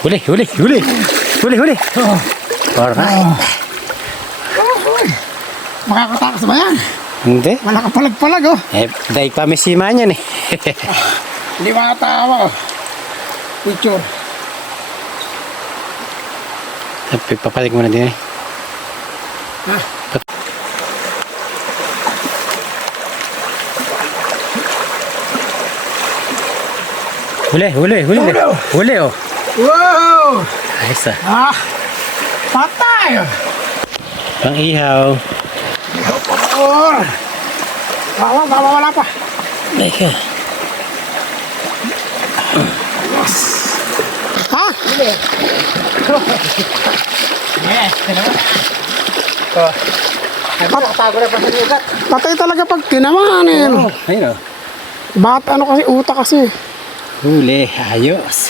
Huli, huli, huli. Huli, huli. Alright. Makakatakas ba yan? Hindi. Wala ka palag-palag oh. Daig pa may sima niyan eh. Hindi makatawa oh. Picture. Papalig mo na din eh. Ha? Huli, huli, huli. Huli oh. Wow! Ayos ah. Ah! Patay! Pang ihaw. Oh! Wala pa. Eka. Ha? Yes, tinawa. Patay talaga pag tinamaan eh. Ayun oh. Ano kasi utak kasi. Huli, ayos.